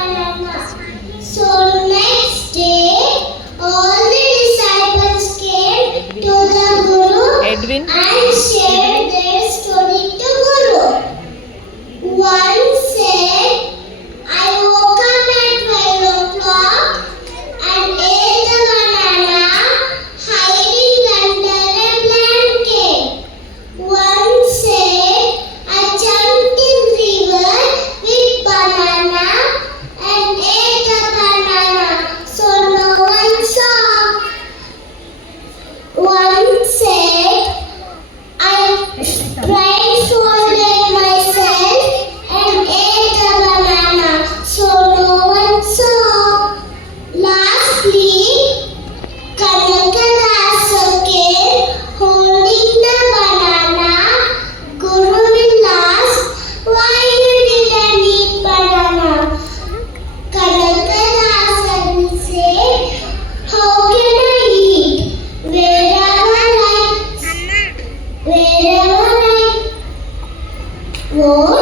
banana. So next day, all the disciples came to the Guru Edwin. and shared their story to Guru. One said, I woke up at 12 o'clock and ate the banana hiding under a blanket. One said, I jumped in river with banana and ate the banana so no one saw. One said, I blindfolded myself and ate the banana so no one saw. Lastly, Kanakadasa came holding the banana. Guru will ask, why you didn't eat banana? Kanakadasa will say, how can I eat? Wherever I was